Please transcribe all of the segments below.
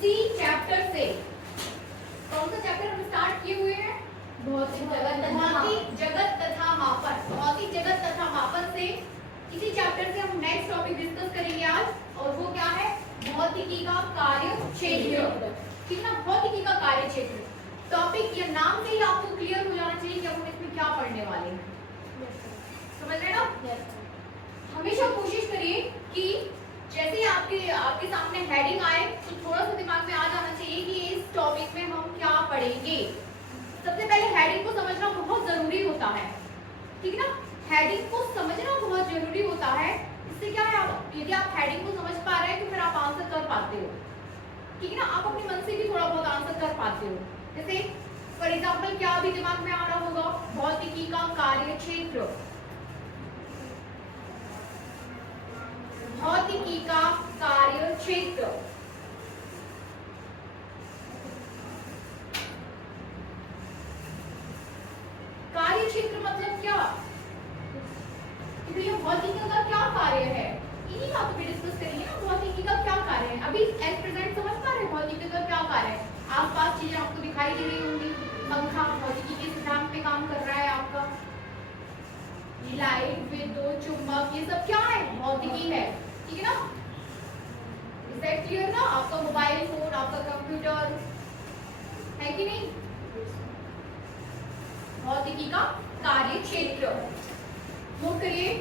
इसी चैप्टर से, कौन सा चैप्टर हम स्टार्ट किए हुए हैं? भौतिक जगत तथा मापन। भौतिक जगत तथा मापन से इसी चैप्टर से हम नेक्स्ट टॉपिक डिस्कस करेंगे आज, और वो क्या है? भौतिकी का कार्य क्षेत्र। ठीक है ना, भौतिकी का कार्य क्षेत्र। टॉपिक या नाम से ही आपको क्लियर हो जाना चाहिए कि हम इसमें क्या पढ़ने वाले हैं। समझ रहे ना? हमेशा कोशिश करिए कि जैसे ही आपके सामने हेडिंग आए तो थोड़ा सा दिमाग में आ जाना चाहिए कि इस टॉपिक में हम क्या पढ़ेंगे। सबसे पहले हेडिंग को समझना बहुत जरूरी होता है, ठीक है ना? हेडिंग को समझना बहुत जरूरी होता है। इससे क्या है, यदि आप हेडिंग को समझ पा रहे हैं तो फिर आप आंसर कर पाते हो, ठीक है ना? आप अपने मन से भी थोड़ा बहुत आंसर कर पाते हो। जैसे फॉर एग्जाम्पल क्या अभी दिमाग में आ रहा होगा? भौतिकी का कार्य क्षेत्र। भौतिकी का कार्य क्षेत्र, कार्य क्षेत्र मतलब क्या? कि भैया भौतिकी का क्या कार्य है, इन्हीं बातों पे डिस्कस करेंगे ना। भौतिकी का क्या कार्य है, अभी एट प्रेजेंट समझ पा रहे हैं भौतिकी का क्या कार्य है? आसपास चीजें आपको दिखाई दे रही होंगी। पंखा भौतिकी के सिद्धांत पे काम कर रहा है आपका। लाइट, विद्युत, चुंबक, ये सब क्या है? भौतिकी है, ठीक है ना? इज दैट क्लियर ना? आपका मोबाइल फोन, आपका कंप्यूटर है कि नहीं? भौतिकी का कार्य क्षेत्र। नोट करिए।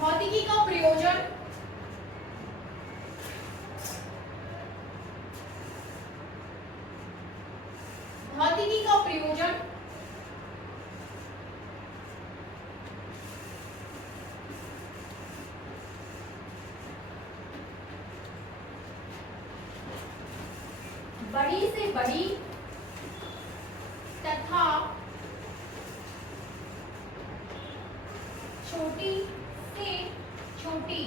भौतिकी का प्रयोजन, भौतिकी का प्रयोजन बड़ी से बड़ी तथा छोटी से छोटी,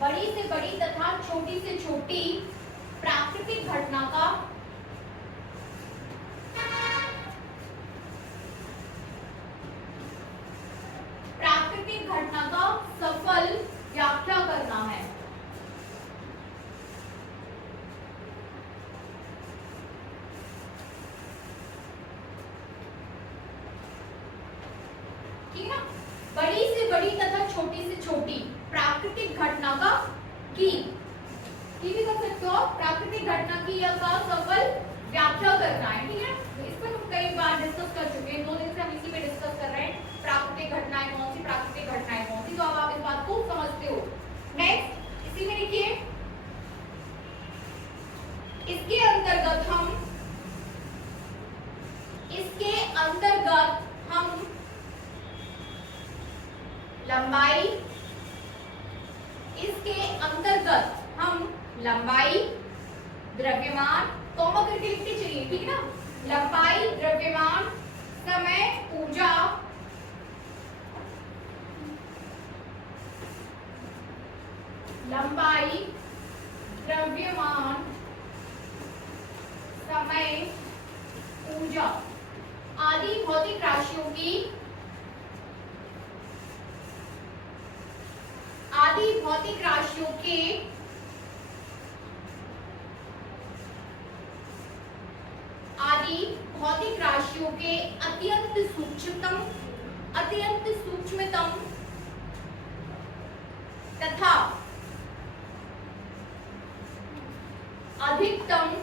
बड़ी से बड़ी तथा छोटी से छोटी प्राकृतिक घटना का सफल व्याख्या करना है। ठीक है ना? बड़ी से बड़ी तथा छोटी से छोटी प्राकृतिक घटना का की भी कर सकते हो, प्राकृतिक घटना की या का सफल व्याख्या करना है। ठीक है, इस पर हम कई बार डिस्कस कर चुके हैं। 2 दिन से हम इसी पे डिस्कस कर रहे हैं, प्राकृतिक घटनाएं कौन सी, प्राकृतिक घटनाएं कौन सी। तो अब आप इस बात को समझते हो। नेक्स्ट इसी में लिखिए, इसके अंतर्गत हम लंबाई, इसके अंतर्गत हम लंबाई, द्रव्यमान, कॉमा करके लिखते चलिए, ठीक है ना? लंबाई, द्रव्यमान, समय, ऊर्जा, लंबाई, द्रव्यमान, समय, ऊर्जा आदि भौतिक राशियों के अत्यंत सूक्ष्मतम तथा अधिकतम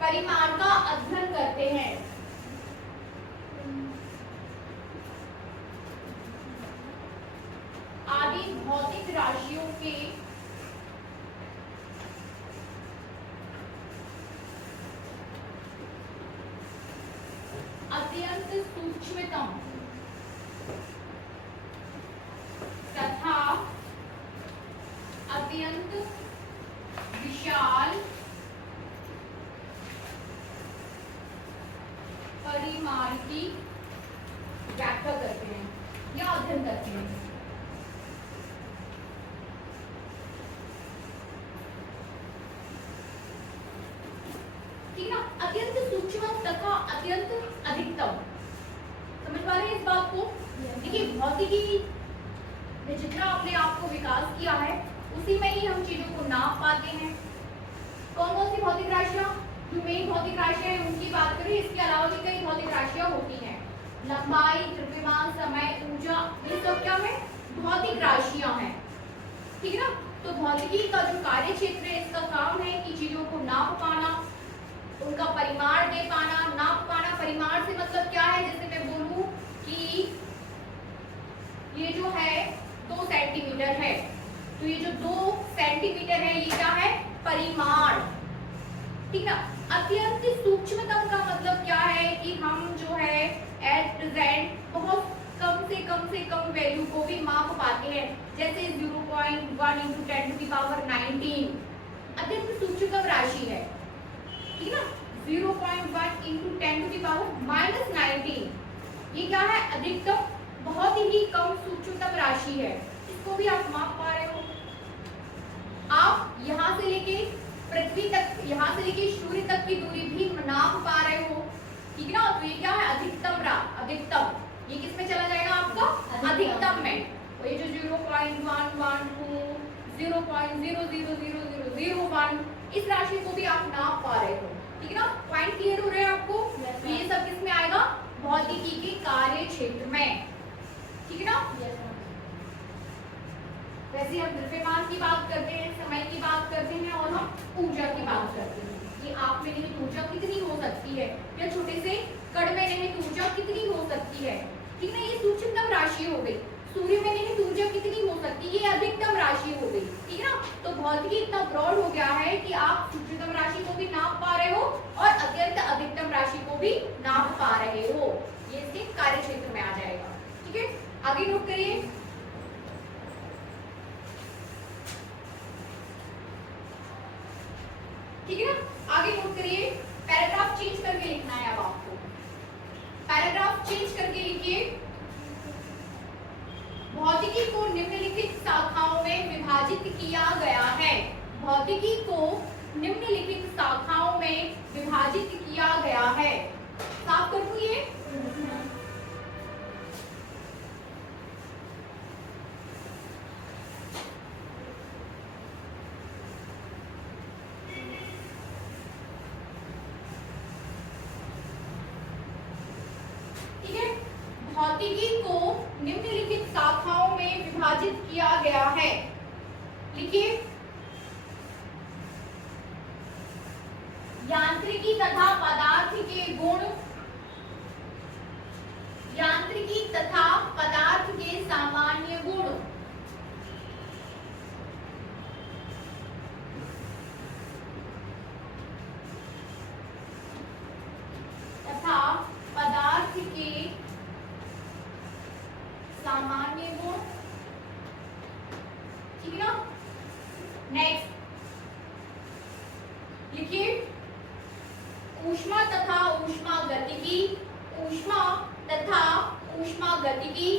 परिमाण का अध्ययन करते हैं। आदि भौतिक राशियों के अत्यंत सूक्ष्मतम तथा अत्यंत विशाल परिमाण की व्याख्या करते हैं या अध्ययन करते हैं। ठीक है ना? अत्यंत सूक्ष्म तथा अत्यंत अधिकतम। समझ पा रहे हैं इस बात को? देखिए भौतिकी में जितना अपने आप को विकास किया है उसी में ही हम चीजों को नाप पाते हैं। कौन कौन सी भौतिक राशियां? जो मेन भौतिक राशियां हैं उनकी बात करें, इसके अलावा भी कई भौतिक राशियां होती हैं। लंबाई, द्रव्यमान, समय, ऊर्जा, ये सब क्या है? भौतिक राशियां हैं। ठीक है ना? तो भौतिकी का जो कार्य क्षेत्र है इसका काम है कि चीजों को नाप पाना, उनका परिमाण दे पाना। नाप पाना, परिमाण से मतलब क्या है? जैसे मैं बोलूं कि ये जो है 2 सेंटीमीटर है, तो ये जो 2 सेंटीमीटर है ये क्या है? परिमाण। ठीक है? अत्यंत सूक्ष्मतम का मतलब क्या है कि हम जो है एट प्रेजेंट बहुत कम से कम वैल्यू को भी माप पाते हैं, जैसे 0.1 × 10⁻19 अत्यंत सूक्ष्मतम राशि है। ठीक है ना? 0.1 × 10⁻−19 ये क्या है? अधिकतम, बहुत ही कम सूक्ष्मतम राशि है। इसको भी आप माप पा रहे हो। आप यहाँ से लेके पृथ्वी तक, यहाँ से लेके सूर्य तक की दूरी भी नाप पा रहे हो। ठीक है ना? तो ये क्या है? अधिकतम। ये किस में चला जाएगा आपका? अधिकतम में। तो ये जो 0.112 0.00001 इस राशि को भी आप नाप पा रहे हो। ठीक है ना? पॉइंट क्लियर हो रहे हैं आपको? तो ये सब किस में आएगा? भौतिकी के कार्य क्षेत्र में। ठीक है ना? वैसे हम द्रव्यमान की बात करते हैं, समय की बात करते हैं और हम ऊर्जा की बात करते हैं। ये आप में निहित ऊर्जा कितनी हो सकती है, या छोटे से कण में निहित ऊर्जा कितनी हो सकती है। ठीक है? ये सूक्ष्मतम राशि हो गई। सूर्य में निहित ऊर्जा कितनी हो सकती है? ये अधिकतम राशि हो गई। ठीक है ना? तो भौतिकी इतना ब्रॉड हो गया है कि आप सूक्ष्मतम राशि को भी नाप पा रहे हो और अत्यंत अधिकतम राशि को भी नाप पा रहे हो। ये इसके कार्य क्षेत्र में आ जाएगा। ठीक है? आगे नोट करिए। ठीक है ना? आगे नोट करिए। पैराग्राफ चेंज करके लिखना है अब आपको। पैराग्राफ चेंज करके लिखिए। भौतिकी को निम्नलिखित शाखाओं में विभाजित किया गया है। भौतिकी को निम्नलिखित शाखाओं में विभाजित किया गया है। साफ कर दूं ये? भौतिकी को निम्नलिखित शाखाओं में विभाजित किया गया है। लिखिए। यांत्रिकी तथा पदार्थ के गुण, यांत्रिकी तथा पदार्थ के सामान्य गुण, तथा पदार्थ के सामान्य गुण। ठीक है ना? नेक्स्ट लिखिए। ऊष्मा तथा ऊष्मागतिकी, ऊष्मा तथा ऊष्मागतिकी,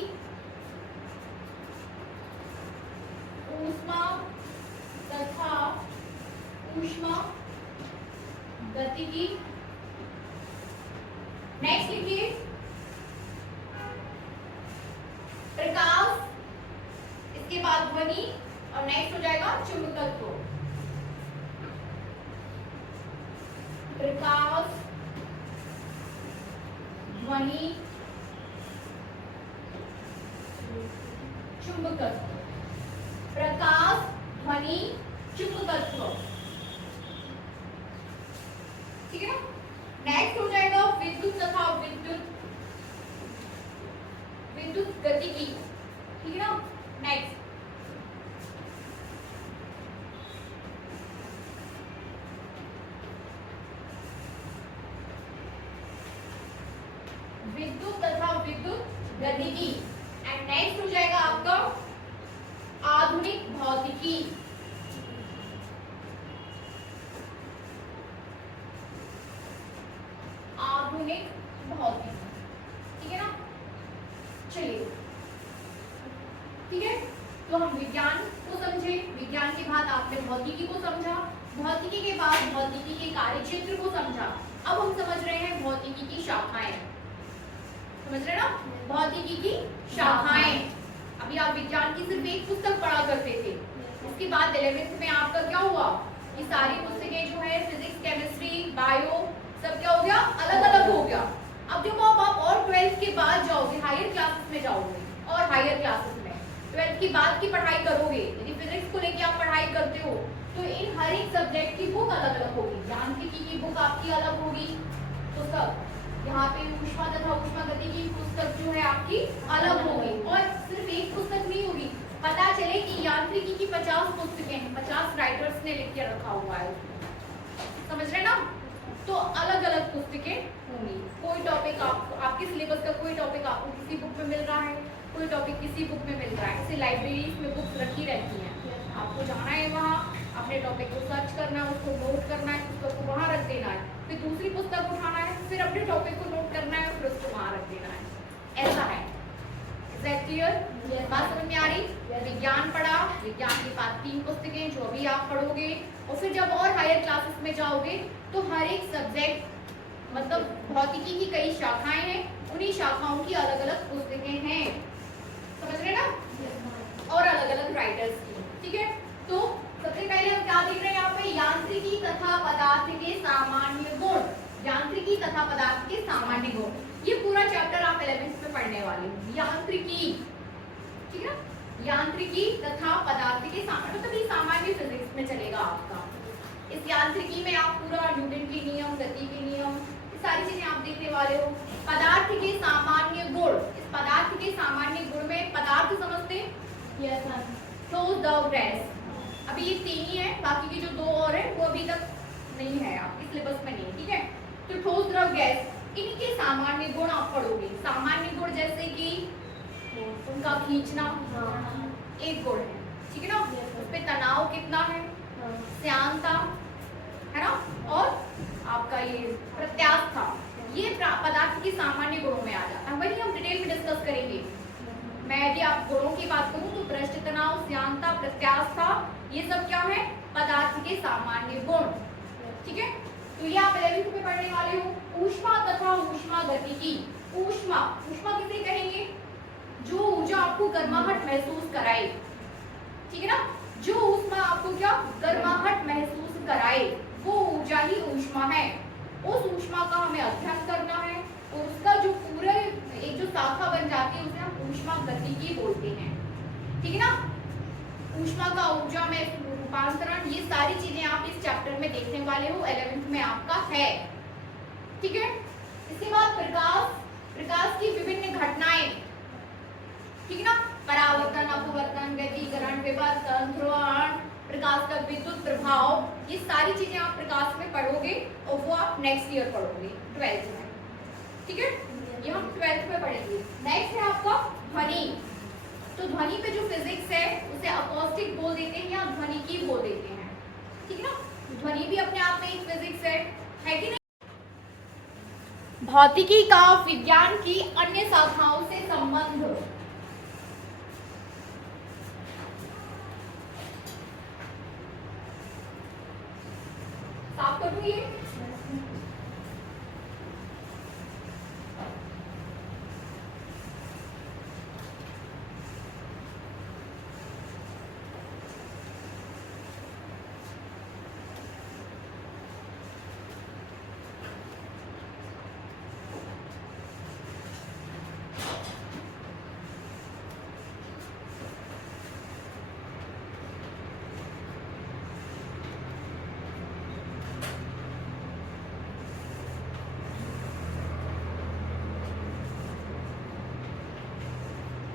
ऊष्मा तथा ऊष्मागतिकी। नेक्स्ट लिखिए। प्रकाश, इसके बाद ध्वनि और नेक्स्ट हो जाएगा चुंबकत्व। प्रकाश, ध्वनि, चुंबकत्व। प्रकाश, ध्वनि, चुंबकत्व। ठीक है ना? नेक्स्ट हो जाएगा विद्युत तथा विद्युत गतिकी। ठीक है ना? नेक्स्ट विद्युत तथा विद्युत गतिकी। एंड नेक्स्ट हो जाएगा आपका आधुनिक भौतिकी। आधुनिक भौतिकी। ठीक है ना? चलिए, ठीक है। तो हम विज्ञान को समझे, विज्ञान के बाद आपने भौतिकी को समझा, भौतिकी के बाद भौतिकी के कार्य क्षेत्र को समझा। अब हम समझ रहे हैं भौतिकी की शाखाएं, समझ रहे ना, भौतिकी की शाखाएं। अभी आप विज्ञान की सिर्फ एक पुस्तक पढ़ा करते थे, उसके बाद 11th में आपका क्या हुआ कि सारी पुस्तकें जो है फिजिक्स, केमिस्ट्री, बायो सब क्या हो गया, अलग अलग हो गया। अब जब आप और 12th के बाद जाओगे, हायर क्लासेस में जाओगे और हायर क्लासेस में 12th के बाद की पढ़ाई करोगे, यदि फिजिक्स को लेके आप पढ़ाई करते हो तो इन हर एक सब्जेक्ट की बुक अलग अलग होगी। यांत्रिकी की बुक आपकी अलग होगी, तो सब यहाँ पे ऊष्मा तथा ऊष्मागति की पुस्तक जो है आपकी अलग होगी। और सिर्फ एक पुस्तक नहीं होगी, पता चले कि यांत्रिकी की 50 पुस्तकें हैं, 50 राइटर्स ने लिख के रखा हुआ है, समझ रहे ना। तो अलग अलग पुस्तकें होंगी। कोई टॉपिक आपके सिलेबस का कोई टॉपिक आपको किसी बुक में मिल रहा है, कोई टॉपिक किसी बुक में मिल रहा है। जैसे लाइब्रेरीज में बुक्स रखी रहती हैं, आपको जाना है वहाँ, अपने टॉपिक को सर्च करना है, उसको नोट करना है, पुस्तक को वहाँ रख देना है, फिर दूसरी पुस्तक उठाना है, फिर अपने टॉपिक को नोट करना है, फिर उसको वहाँ रख देना है। ऐसा है। Is that clear? बात समझ में आ रही? विज्ञान पढ़ा, विज्ञान के बाद 3 पुस्तकें जो अभी आप पढ़ोगे, और फिर जब और हायर क्लासेस में जाओगे तो हर एक सब्जेक्ट मतलब भौतिकी की कई शाखाएं हैं, उन्हीं शाखाओं की अलग अलग पुस्तकें हैं, समझ रहे ना, और अलग अलग राइटर्स की। ठीक है, तो सबसे पहले हम क्या देख रहे हैं यहाँ पे, यांत्रिकी तथा पदार्थ के सामान्य गुण। यांत्रिकी तथा पदार्थ के सामान्य गुण, ये पूरा चैप्टर आप 11th में पढ़ने वाले हो। यांत्रिकी, ठीक है, यांत्रिकी तथा पदार्थ के सामान्य, मतलब ये सामान्य फिजिक्स में चलेगा आपका। इस यांत्रिकी में आप पूरा न्यूटन के नियम, गति के नियम, ये सारी चीजें आप देखने वाले हो। पदार्थ के सामान्य गुण, इस पदार्थ के सामान्य गुण में पदार्थ समझते हैं, यस सर, ठोस, द्रव, गैस। अभी ये 3 ही है, बाकी के जो 2 और है वो अभी तक नहीं है, आपके सिलेबस में नहीं, ठीक है। तो ठोस, द्रव, गैस, इनके सामान्य गुण आप पढ़ोगे। सामान्य गुण जैसे कि उनका खींचना एक गुण है, ठीक है ना, उस पे तनाव कितना है, श्यानता है ना, और आपका ये प्रत्यास्था, ये पदार्थ के सामान्य गुणों में आ जाता है। वही हम डिटेल में डिस्कस करेंगे। मैं यदि आप गुणों की बात करूं तो पृष्ठ तनाव, श्यानता, प्रत्यास्था, ये सब क्या है, पदार्थ के सामान्य गुण, ठीक है। तो ये आप 11th में पढ़ने वाले हो। ऊष्मा तथा ऊष्मागतिकी। ऊष्मा, ऊष्मा किसे कहेंगे, जो ऊर्जा आपको गर्माहट महसूस कराए, ठीक है ना, जो ऊष्मा आपको क्या गर्माहट महसूस कराए, वो ऊर्जा ही ऊष्मा है। उस ऊष्मा का हमें अध्ययन करना है, और उसका जो पूरे एक जो शाखा बन जाती है उसे हम ऊष्मागतिकी बोलते हैं, ठीक है ना। ऊष्मा का ऊर्जा में रूपांतरण, ये सारी चीजें आप इस चैप्टर में देखने वाले हो, 11th में आपका है, ठीक है। इसके बाद प्रकाश, प्रकाश की विभिन्न घटनाएं, ठीक है ना, परावर्तन, अपवर्तन, व्यतिकरण, विवर्तन, ध्रुवण, प्रकाश का विद्युत प्रभाव, ये सारी चीजें आप प्रकाश में पढ़ोगे, और वो आप नेक्स्ट ईयर पढ़ोगे 12th में, ठीक है। ये हम 12th में पढ़ेंगे। नेक्स्ट है आपका ध्वनि। तो ध्वनि पे जो फिजिक्स है उसे अकॉस्टिक बोल देते हैं या ध्वनिकी बोल देते हैं, ठीक है ना। ध्वनि भी अपने आप में एक फिजिक्स है कि नहीं। भौतिकी का विज्ञान की अन्य शाखाओं से संबंध। साफ करूं ये,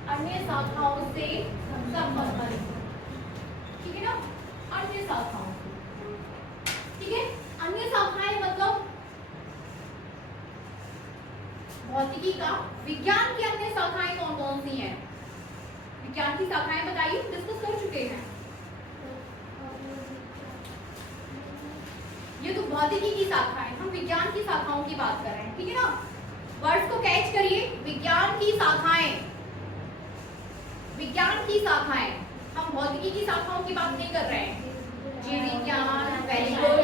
अन्य शाखाओं से संबंधित, ठीक है ना, अन्य शाखाओं से, ठीक है। अन्य शाखाएं मतलब भौतिकी का विज्ञान की अन्य शाखाएं कौन कौन सी हैं, विज्ञान की शाखाएं बताइए, डिस्कस कर चुके हैं। ये तो भौतिकी की शाखाएं, हम विज्ञान की शाखाओं की बात कर रहे हैं, ठीक है ना। वर्ड्स को कैच करिए, विज्ञान की शाखाएं, विज्ञान की शाखाएं, हम भौतिकी की शाखाओं की बात नहीं कर रहे हैं। जीव विज्ञान, वेरी गुड,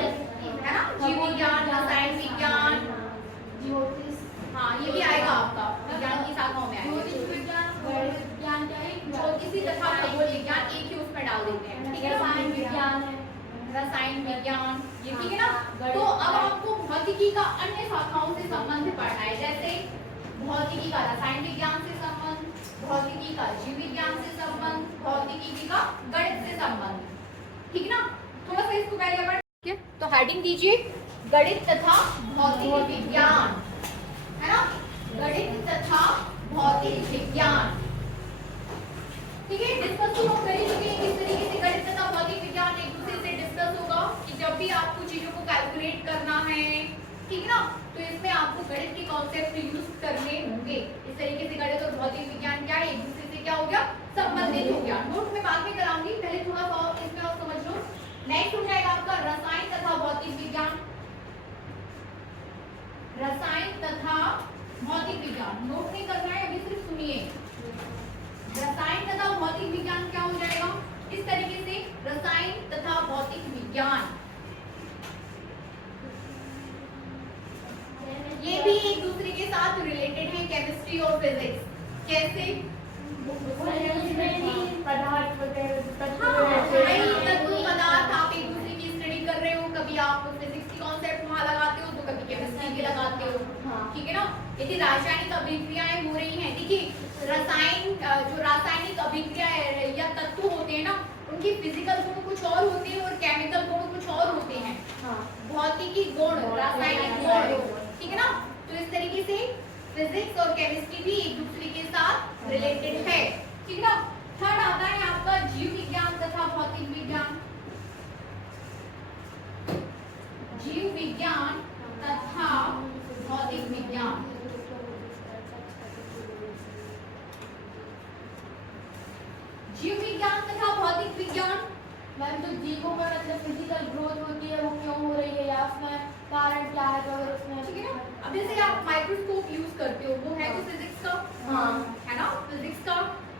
है ना, जीव विज्ञान, रसायन विज्ञान, रसायन विज्ञान, ये ठीक है ना। तो अब आपको भौतिकी का अन्य शाखाओं से संबंध पढ़ना है, जैसे भौतिकी का रसायन विज्ञान से संबंध, भौतिकी का जीव विज्ञान से संबंध, भौतिकी का गणित से संबंध, ठीक ना। थोड़ा सा इसको पहले अपन, तो हेडिंग दीजिए गणित तथा भौतिक विज्ञान, है ना, गणित तथा भौतिक विज्ञान, ठीक है। डिस्कस तो हम कर ही चुके हैं किस तरीके से गणित तथा भौतिक विज्ञान एक दूसरे से डिस्कस होगा कि जब भी आपको चीजों को कैलकुलेट करना है, ठीक ना, तो इसमें आपको गणित के कॉन्सेप्ट यूज करने होंगे। इस तरीके से गणित और भौतिक विज्ञान क्या है, एक दूसरे से क्या हो गया, संबंधित हो गया। नोट में बाद में कराऊंगी, पहले थोड़ा सा इसमें आप समझ लो। नेक्स्ट हो जाएगा आपका रसायन तथा भौतिक विज्ञान, रसायन तथा भौतिक विज्ञान। नोट नहीं करना है, अभी सिर्फ सुनिए। रसायन तथा भौतिक विज्ञान क्या हो जाएगा, इस तरीके से रसायन तथा भौतिक विज्ञान, ये भी एक दूसरे के साथ रिलेटेड है, केमिस्ट्री और फिजिक्स। कैसे, पदार्थ आप एक दूसरे की स्टडी कर रहे हो, कभी आप फिजिक्स की कॉन्सेप्ट वहां लगाते हो तो कभी केमिस्ट्री के लगाते हो, ठीक है ना। यदि रासायनिक अभिक्रियाएं हो रही हैं, देखिए रसायन जो रासायनिक अभिक्रियाएं या तत्व होते हैं ना, उनकी फिजिकल गुण कुछ और होते हैं और केमिकल गुण कुछ और होते हैं। भौतिकी गुण, रासायनिक गुण, ठीक है ना। तो इस तरीके से फिजिक्स और केमिस्ट्री भी एक दूसरे के साथ रिलेटेड है, ठीक है ना। थर्ड आता है आपका जीव विज्ञान तथा भौतिक विज्ञान, जीव विज्ञान तथा भौतिक विज्ञान, जीव विज्ञान तथा भौतिक विज्ञान। मैम जो जीवों में मतलब फिजिकल ग्रोथ होती है वो क्यों हो रही है या उसमें कारण क्या है, तो अगर उसमें, ठीक है ना। अब जैसे आप माइक्रोस्कोप यूज करते हो, वो है तो फिजिक्स का, है ना, फिजिक्स का,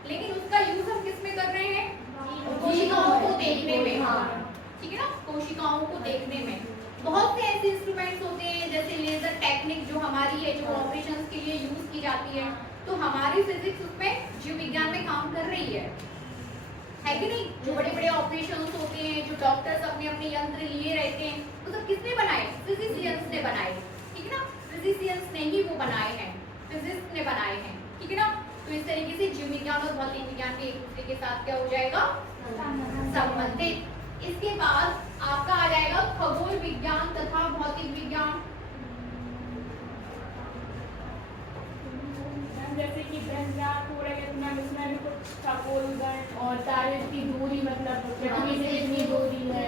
लेकिन उसका यूज हम किस में कर रहे हैं, कोशिकाओं को देखने में, ठीक है ना, कोशिकाओं को देखने में। बहुत से ऐसे इंस्ट्रूमेंट्स होते हैं जैसे लेजर टेक्निक जो हमारी है, जो ऑपरेशंस के लिए यूज की जाती है, तो हमारी फिजिक्स उसमें जीव विज्ञान में काम कर रही है कि नहीं। जो बड़े बड़े ऑपरेशंस होते हैं, जो डॉक्टर्स अपने अपने यंत्र लिए रहते हैं, वो सब किसने बनाए, फिजिशियंस ने बनाए, ठीक है ना, फिजिशियंस ने ही वो बनाए हैं, फिजिक्स ने बनाए हैं, ठीक है ना। तो इस तरीके से जीव विज्ञान और भौतिक विज्ञान के एक दूसरे के साथ क्या हो जाएगा, संबंधित। इसके बाद आपका आ जाएगा खगोल विज्ञान तथा भौतिक विज्ञान, जैसे कि ब्रह्मांड पूरे इतना इसमें भी कुछ खगोल और तारे की दूरी, मतलब पृथ्वी से कितनी दूरी है,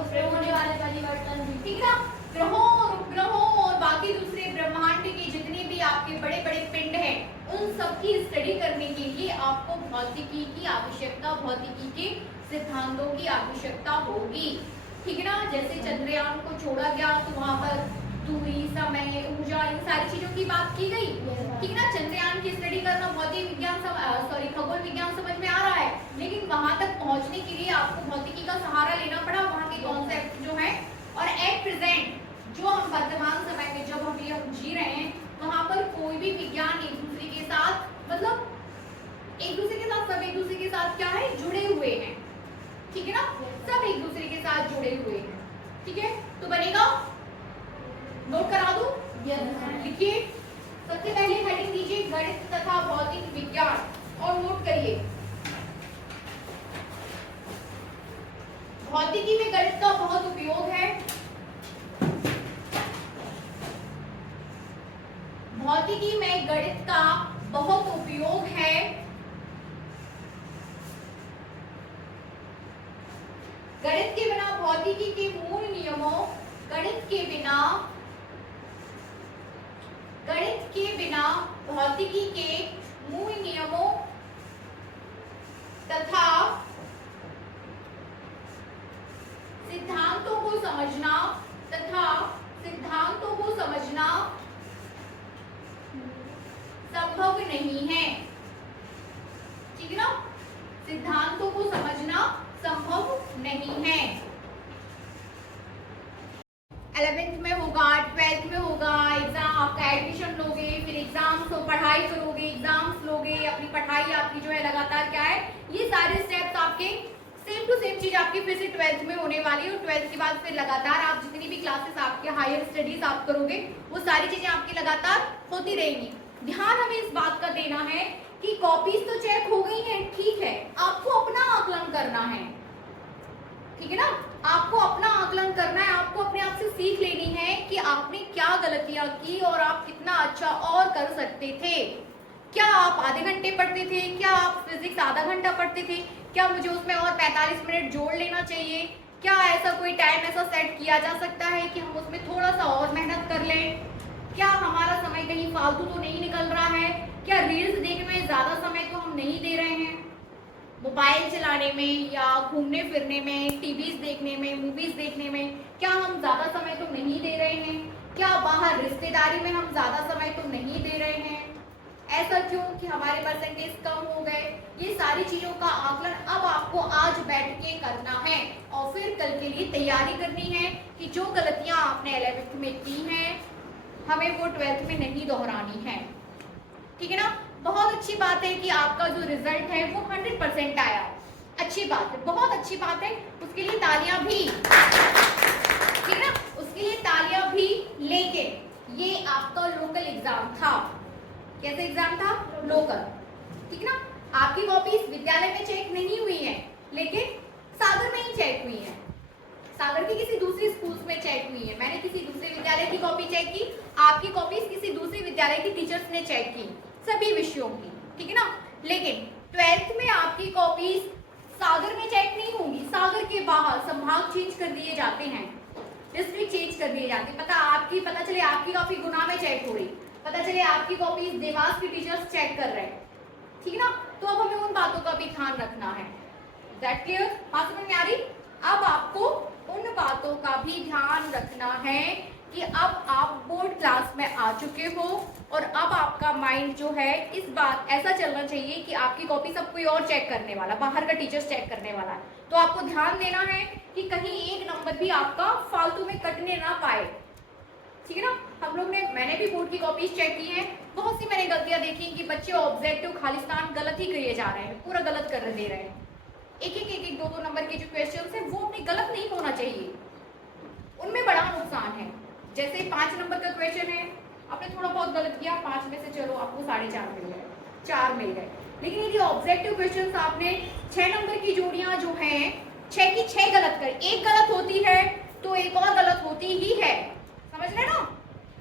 उसमें होने वाले परिवर्तन भी, ठीक है ना। ग्रहों और उपग्रहों और बाकी दूसरे ब्रह्मांड के जितने भी आपके बड़े बड़े पिंड हैं, उन सब की स्टडी करने के लिए आपको भौतिकी की आवश्यकता, भौतिकी के सिद्धांतों की आवश्यकता होगी, ठीक है ना। जैसे चंद्रयान को छोड़ा गया तो वहां पर दूरी, समय, ऊर्जा, इन सारी चीजों की बात की गई, ठीक है ना। चंद्रयान की स्टडी करना भौतिक विज्ञान खगोल विज्ञान समझ में आ रहा है, लेकिन वहां तक पहुंचने के लिए आपको भौतिकी का सहारा लेना पड़ा, वहां के कॉन्सेप्ट जो है। और एट प्रेजेंट जो हम वर्तमान समय में जब हम ये जी रहे हैं, वहां पर कोई भी विज्ञान एक दूसरे के साथ, मतलब एक दूसरे के साथ, सब एक दूसरे के साथ क्या है, जुड़े हुए हैं, ठीक है ना, सब एक दूसरे के साथ जुड़े हुए हैं, ठीक है। तो बनेगा, नोट करा दूं, लिखिए। सबसे पहले हेडिंग दीजिए गणित तथा भौतिक विज्ञान और नोट करिए। भौतिकी में गणित का बहुत उपयोग है, भौतिकी में गणित का बहुत उपयोग है। गणित के बिना भौतिकी के मूल नियमों, गणित के बिना भौतिकी के मूल नियमों तथा सिद्धांतों को समझना संभव नहीं है, ठीक है ना। सिद्धांतों को समझना संभव नहीं है। 11th में होगा, 12th में होगा, एग्जाम आपका एडमिशन लोगे, फिर एग्जाम्स तो पढ़ाई करोगे, एग्जाम्स लोगे, अपनी पढ़ाई आपकी जो है लगातार क्या है, ये सारे स्टेप्स आपके सेम टू सेम चीज आपकी फिर से 12th में होने वाली है और 12th के बाद फिर लगातार आप जितनी भी क्लासेस आपके हायर स्टडीज आप करोगे वो सारी चीजें आपकी लगातार होती रहेंगी। ध्यान हमें इस बात का देना है कि कॉपीज तो चेक हो गई हैं, ठीक है, आपको अपना आकलन करना है, ठीक है ना, आपको अपना आकलन करना है, आपको अपने आप से सीख लेनी है कि आपने क्या गलतियां की और आप कितना अच्छा और कर सकते थे। क्या आप आधे घंटे पढ़ते थे, क्या आप फिजिक्स आधा घंटा पढ़ते थे, क्या मुझे उसमें और 45 मिनट जोड़ लेना चाहिए, क्या ऐसा कोई टाइम ऐसा सेट किया जा सकता है कि हम उसमें थोड़ा सा और मेहनत कर लें, क्या हमारा समय कहीं फालतू तो नहीं निकल रहा है, क्या रील्स देखने में ज्यादा समय तो हम नहीं दे रहे हैं, मोबाइल चलाने में या घूमने फिरने में, टीवीज देखने में, मूवीज देखने में क्या हम ज्यादा समय तो नहीं दे रहे हैं, क्या बाहर रिश्तेदारी में हम ज्यादा समय तो नहीं दे रहे हैं, ऐसा क्यों कि हमारे परसेंटेज कम हो गए। ये सारी चीजों का आकलन अब आपको आज बैठ के करना है और फिर कल के लिए तैयारी करनी है कि जो गलतियां आपने 11th में की हैं हमें वो 12th में नहीं दोहरानी है, ठीक है ना। बहुत अच्छी बात है कि आपका जो रिजल्ट है वो 100% आया, अच्छी बात है, बहुत अच्छी बात है, उसके लिए तालियां भी, ठीक है ना, उसके लिए तालियां भी। लेकिन ये आपका लोकल एग्जाम था, कैसे एग्जाम था, लोकल, ठीक है ना। आपकी कॉपीज विद्यालय में चेक नहीं हुई है लेकिन सागर में ही चेक हुई है, सागर की किसी दूसरी स्कूल में चेक हुई है, मैंने किसी दूसरे विद्यालय की कॉपी चेक की, आपकी कॉपीज किसी दूसरे विद्यालय की टीचर्स ने चेक की, सभी विषयों की, ठीक है ना। लेकिन 12th में आपकी कॉपीज सागर में चेक नहीं होंगी, सागर के बाहर संभाग चेंज कर दिए जाते हैं, डिस्ट्रिक्ट चेंज कर दिए जाते हैं, पता चले आपकी कॉपी गुना में चेक हो रही, पता चले आपकी कॉपीज देवास के टीचर्स चेक कर रहे हैं, ठीक है ना। तो अब हमें उन बातों का भी ध्यान रखना है, दैट क्लियर, बात समझ में आ रही। अब आपको उन बातों का भी ध्यान रखना है कि अब आप बोर्ड क्लास में आ चुके हो और अब आपका माइंड जो है इस बात ऐसा चलना चाहिए कि आपकी कॉपी सब कोई और चेक करने वाला, बाहर का टीचर्स चेक करने वाला है, तो आपको ध्यान देना है कि कहीं एक नंबर भी आपका फालतू में कटने ना पाए, ठीक है ना। हम लोग ने, मैंने भी बोर्ड की कॉपीज चेक की हैं, बहुत सी मैंने गलतियां देखी कि बच्चे ऑब्जेक्टिव खालिस्तान गलत ही किए जा रहे हैं, पूरा गलत कर दे रहे हैं, एक दो नंबर के जो क्वेश्चन है वो अपने गलत नहीं होना चाहिए, उनमें बड़ा नुकसान है। जैसे 5 नंबर का क्वेश्चन है, आपने थोड़ा बहुत गलत किया, 5 में से चलो आपको 4.5 मिल गए, 4 मिल गए, लेकिन यदि ऑब्जेक्टिव क्वेश्चन आपने 6 नंबर की जोड़ियां जो हैं 6 की 6 गलत कर, एक गलत होती है तो एक और गलत होती ही है, समझ रहे ना।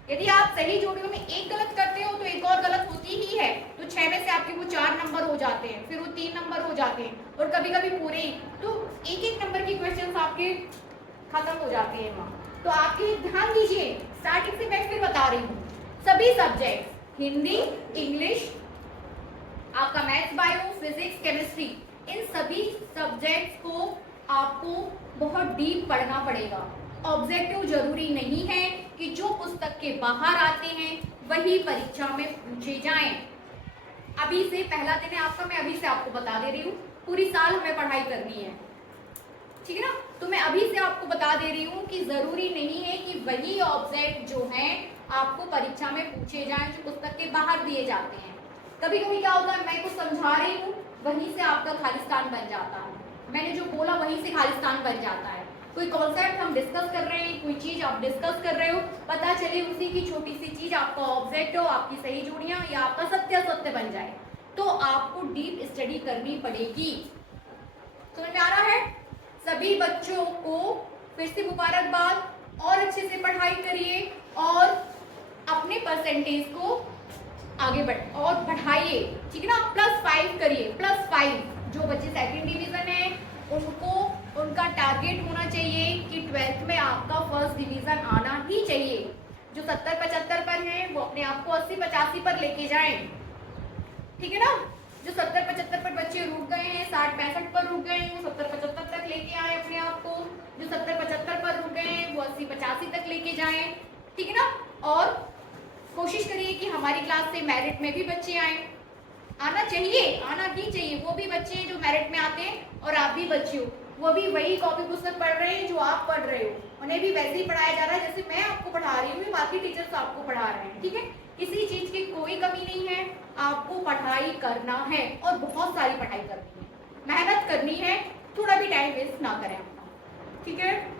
यदि आप सही जोड़ियों में एक गलत करते हो तो एक और गलत होती ही है, तो 6 में से आपके वो 4 नंबर हो जाते हैं, फिर वो 3 नंबर हो जाते हैं और कभी कभी पूरे, तो एक नंबर की क्वेश्चंस आपके खत्म हो जाते हैं वहाँ। तो आपके ध्यान दीजिए, स्टार्टिंग से मैं फिर बता रही हूँ, सभी सब्जेक्ट हिंदी, इंग्लिश, आपका मैथ्स, बायो, फिजिक्स, केमिस्ट्री, इन सभी सब्जेक्ट्स को आपको बहुत डीप पढ़ना पड़ेगा। ऑब्जेक्टिव जरूरी नहीं है कि जो पुस्तक के बाहर आते हैं वही परीक्षा में पूछे जाएं। अभी से पहला दिन है आपका, मैं अभी से आपको बता दे रही हूँ, पूरी साल हमें पढ़ाई करनी है, ठीक है ना। तो मैं अभी से आपको बता दे रही हूँ कि जरूरी नहीं है कि वही ऑब्जेक्ट जो हैं आपको परीक्षा में पूछे जाएं जो पुस्तक के बाहर दिए जाते हैं। कभी कभी क्या होता है, मैं कुछ समझा रही हूँ, वहीं से आपका खालिस्तान बन जाता है, मैंने जो बोला वहीं से खालिस्तान बन जाता है। कोई कॉन्सेप्ट हम डिस्कस कर रहे हैं, कोई चीज आप डिस्कस कर रहे हो, पता चले उसी की छोटी सी चीज आपका ऑब्जेक्ट हो, आपकी सही जोड़ियां या आपका सत्य सत्य बन जाए, तो आपको डीप स्टडी करनी पड़ेगी। समझ में आ रहा है? सभी बच्चों को फिर से मुबारकबाद, और अच्छे से पढ़ाई करिए और अपने परसेंटेज को आगे बढ़ाइए, ठीक है ना। +5 करिए, +5। जो बच्चे सेकंड डिवीजन है उनको उनका टारगेट होना चाहिए कि 12th में आपका फर्स्ट डिवीजन आना ही चाहिए। जो 70-75 पर हैं वो अपने आप को 80-85 पर लेके जाएं, ठीक है ना। जो 70-75 पर बच्चे रुक गए हैं, 60-65 पर रुक गए हैं, वो 70-75 तक लेके आए अपने आप को। जो 70-75 पर रुक गए हैं वो 80-85 तक लेके जाएं, ठीक है ना। और कोशिश करिए कि हमारी क्लास से मेरिट में भी बच्चे आए, आना चाहिए, आना ही चाहिए। वो भी बच्चे हैं जो मेरिट में आते हैं और आप भी बच्चे हो, वो भी वही कॉपी पुस्तक पढ़ रहे हैं जो आप पढ़ रहे हो, उन्हें भी वैसे ही पढ़ाया जा रहा है जैसे मैं आपको पढ़ा रही हूँ, बाकी टीचर्स आपको पढ़ा रहे हैं, ठीक है। किसी चीज की कोई कमी नहीं है, आपको पढ़ाई करना है और बहुत सारी पढ़ाई करनी है, मेहनत करनी है, थोड़ा भी टाइम वेस्ट ना करें अपना, ठीक है।